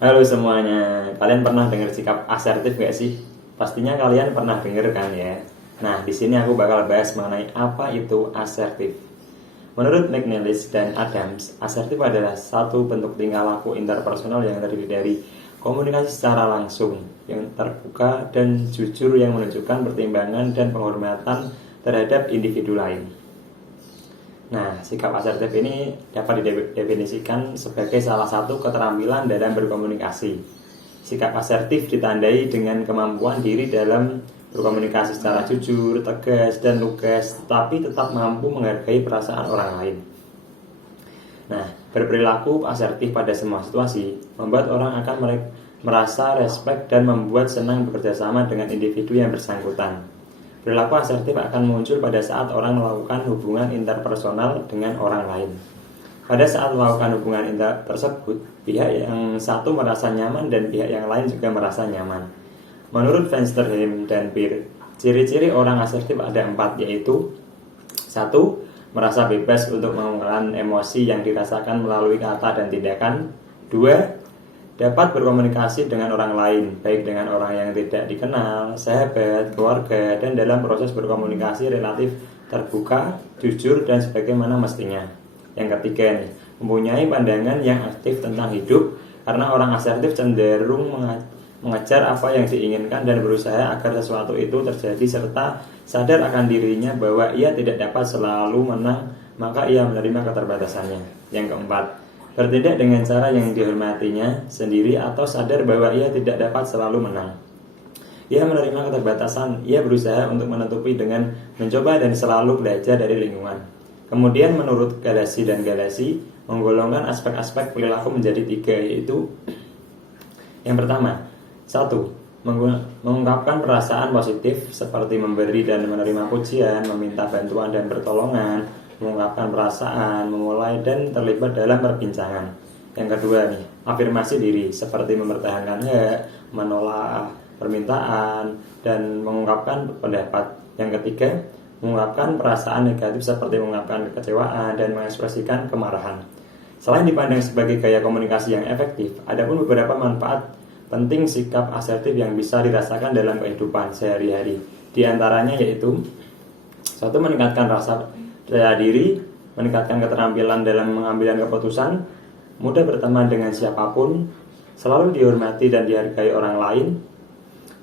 Halo semuanya, kalian pernah dengar sikap asertif gak sih? Pastinya kalian pernah dengar kan ya. Nah, di sini aku bakal bahas mengenai apa itu asertif. Menurut McNeilis dan Adams, asertif adalah satu bentuk tingkah laku interpersonal yang terdiri dari komunikasi secara langsung, yang terbuka dan jujur yang menunjukkan pertimbangan dan penghormatan terhadap individu lain. Nah, sikap asertif ini dapat didefinisikan sebagai salah satu keterampilan dalam berkomunikasi. Sikap asertif ditandai dengan kemampuan diri dalam berkomunikasi secara jujur, tegas, dan lugas, tapi tetap mampu menghargai perasaan orang lain. Nah, berperilaku asertif pada semua situasi membuat orang akan merasa respek dan membuat senang bekerja sama dengan individu yang bersangkutan. Perilaku asertif akan muncul pada saat orang melakukan hubungan interpersonal dengan orang lain. Pada saat melakukan hubungan tersebut, pihak yang satu merasa nyaman dan pihak yang lain juga merasa nyaman. Menurut Fensterheim dan Beer, ciri-ciri orang asertif ada 4, yaitu 1. Merasa bebas untuk mengungkapkan emosi yang dirasakan melalui kata dan tindakan. 2. Dapat berkomunikasi dengan orang lain, baik dengan orang yang tidak dikenal, sahabat, keluarga, dan dalam proses berkomunikasi relatif terbuka, jujur, dan sebagaimana mestinya. Yang ketiga nih, mempunyai pandangan yang aktif tentang hidup, karena orang asertif cenderung mengejar apa yang diinginkan dan berusaha agar sesuatu itu terjadi serta sadar akan dirinya bahwa ia tidak dapat selalu menang, maka ia menerima keterbatasannya. Yang keempat, bertindak dengan cara yang dihormatinya sendiri atau sadar bahwa ia tidak dapat selalu menang. Ia menerima keterbatasan, ia berusaha untuk menutupi dengan mencoba dan selalu belajar dari lingkungan. Kemudian menurut Galasi dan Galasi, menggolongkan aspek-aspek perilaku menjadi 3, yaitu yang pertama, 1. Mengungkapkan perasaan positif seperti memberi dan menerima pujian, meminta bantuan dan pertolongan, mengungkapkan perasaan, memulai dan terlibat dalam perbincangan. Yang kedua nih, afirmasi diri seperti mempertahankan hak, menolak permintaan, dan mengungkapkan pendapat. Yang ketiga, mengungkapkan perasaan negatif seperti mengungkapkan kekecewaan dan mengekspresikan kemarahan. Selain dipandang sebagai gaya komunikasi yang efektif, ada pun beberapa manfaat penting sikap asertif yang bisa dirasakan dalam kehidupan sehari-hari. Di antaranya yaitu 1. Meningkatkan rasa percaya diri, meningkatkan keterampilan dalam mengambil keputusan, mudah berteman dengan siapapun, selalu dihormati dan dihargai orang lain,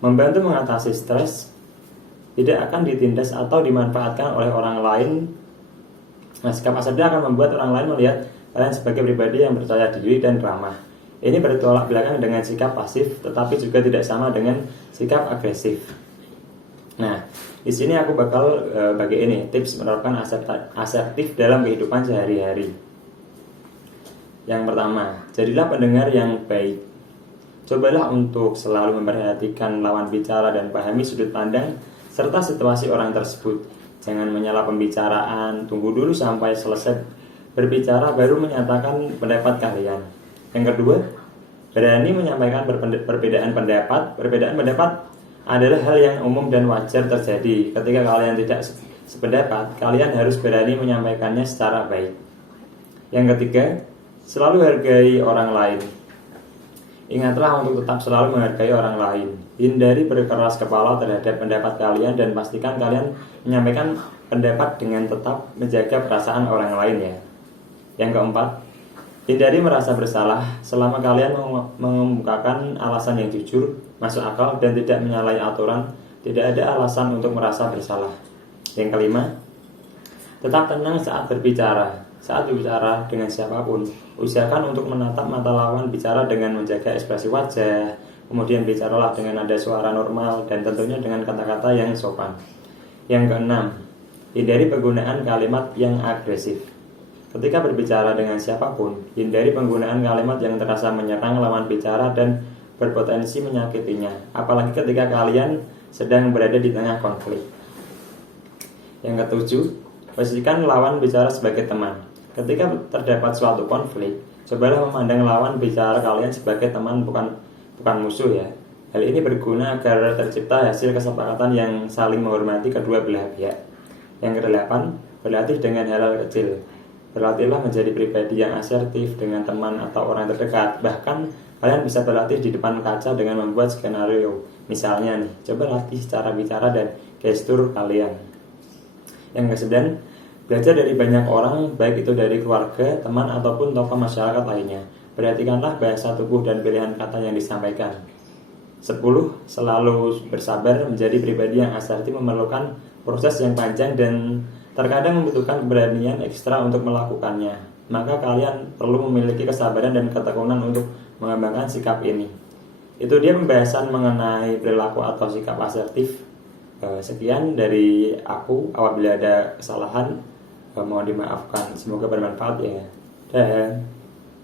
membantu mengatasi stres, tidak akan ditindas atau dimanfaatkan oleh orang lain. Nah, sikap asertif akan membuat orang lain melihat kalian sebagai pribadi yang percaya diri dan ramah. Ini bertolak belakang dengan sikap pasif, tetapi juga tidak sama dengan sikap agresif. Nah, di sini aku bakal bagi ini tips menerapkan asertif dalam kehidupan sehari-hari. Yang pertama, jadilah pendengar yang baik. Cobalah untuk selalu memperhatikan lawan bicara dan pahami sudut pandang serta situasi orang tersebut. Jangan menyela pembicaraan, tunggu dulu sampai selesai berbicara baru menyatakan pendapat kalian. Yang kedua, berani menyampaikan perbedaan pendapat. Perbedaan pendapat adalah hal yang umum dan wajar terjadi. Ketika kalian tidak sependapat, kalian harus berani menyampaikannya secara baik. Yang ketiga, selalu hargai orang lain. Ingatlah untuk tetap selalu menghargai orang lain. Hindari berkeras kepala terhadap pendapat kalian dan pastikan kalian menyampaikan pendapat dengan tetap menjaga perasaan orang lain ya. Yang keempat, hindari merasa bersalah selama kalian mengemukakan alasan yang jujur, masuk akal, dan tidak menyalahi aturan. Tidak ada alasan untuk merasa bersalah. Yang kelima, tetap tenang saat berbicara. Saat berbicara dengan siapapun, usahakan untuk menatap mata lawan bicara dengan menjaga ekspresi wajah. Kemudian bicaralah dengan nada suara normal dan tentunya dengan kata-kata yang sopan. Yang keenam, hindari penggunaan kalimat yang agresif. Ketika berbicara dengan siapapun, hindari penggunaan kalimat yang terasa menyerang lawan bicara dan berpotensi menyakitinya, apalagi ketika kalian sedang berada di tengah konflik. Yang ketujuh, posisikan lawan bicara sebagai teman. Ketika terdapat suatu konflik, cobalah memandang lawan bicara kalian sebagai teman, bukan musuh ya. Hal ini berguna agar tercipta hasil kesepakatan yang saling menghormati kedua belah pihak. Yang kedelapan, berlatih dengan hal-hal kecil. Berlatihlah menjadi pribadi yang asertif dengan teman atau orang terdekat. Bahkan kalian bisa berlatih di depan kaca dengan membuat skenario. Misalnya nih, coba latih cara bicara dan gestur kalian. Yang ke-9, belajar dari banyak orang, baik itu dari keluarga, teman, ataupun tokoh masyarakat lainnya. Perhatikanlah bahasa tubuh dan pilihan kata yang disampaikan. 10. Selalu bersabar. Menjadi pribadi yang asertif memerlukan proses yang panjang dan terkadang membutuhkan keberanian ekstra untuk melakukannya. Maka kalian perlu memiliki kesabaran dan ketekunan untuk mengembangkan sikap ini. Itu dia pembahasan mengenai perilaku atau sikap asertif. Sekian dari aku. Apabila ada kesalahan, mohon dimaafkan. Semoga bermanfaat ya. Dan